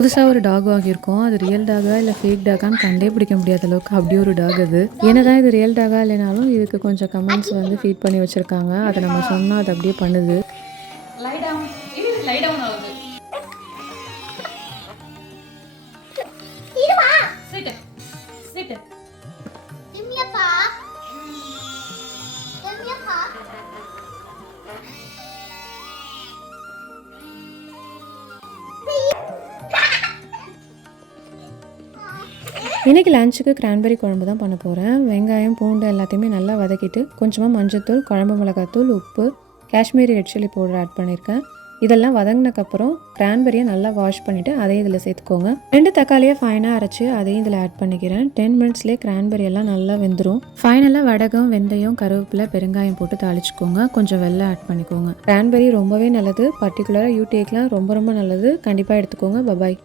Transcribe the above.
புதுசாக ஒரு டாக் வாங்கியிருக்கோம். அது ரியல் டாகா இல்லை ஃபேக் டாகான்னு கண்டே பிடிக்க முடியாத அளவுக்கு அப்படி ஒரு டாக் அது. என்னதான் இது ரியல் டாகா இல்லைனாலும் இதுக்கு கொஞ்சம் கமெண்ட்ஸ் வந்து ஃபீட் பண்ணி வச்சுருக்காங்க. அதை நம்ம சொன்னால் அது அப்படியே பண்ணுது. இன்றைக்கி லஞ்சுக்கு கிரான்பெரி குழம்பு தான் பண்ண போகிறேன். வெங்காயம் பூண்டு எல்லாத்தையுமே நல்லா வதக்கிட்டு கொஞ்சமாக மஞ்சள்தூள், குழம்பு மிளகாத்தூள், உப்பு, Kashmiri red chilli powder add பண்ணியிருக்கேன். இதெல்லாம் வதங்கினக்கப்புறம் கிரான்பெரியை நல்லா வாஷ் பண்ணிவிட்டு அதையும் இதில் சேர்த்துக்கோங்க. 2 தக்காளியை ஃபைனாக அரைச்சி அதையும் இதில் ஆட் பண்ணிக்கிறேன். 10 மினிட்ஸ்லேயே கிரான்பெரி எல்லாம் நல்லா வெந்துடும். ஃபைனலாக வடகம், வெந்தயம், கருவேப்பிலை, பெருங்காயம் போட்டு தாளிச்சுக்கோங்க. கொஞ்சம் வெல்லம் ஆட் பண்ணிக்கோங்க. கிரான்பெரி ரொம்பவே நல்லது. பர்டிகுலராக யூடிஐக்கெலாம் ரொம்ப நல்லது. கண்டிப்பாக எடுத்துக்கோங்க. பபாய்.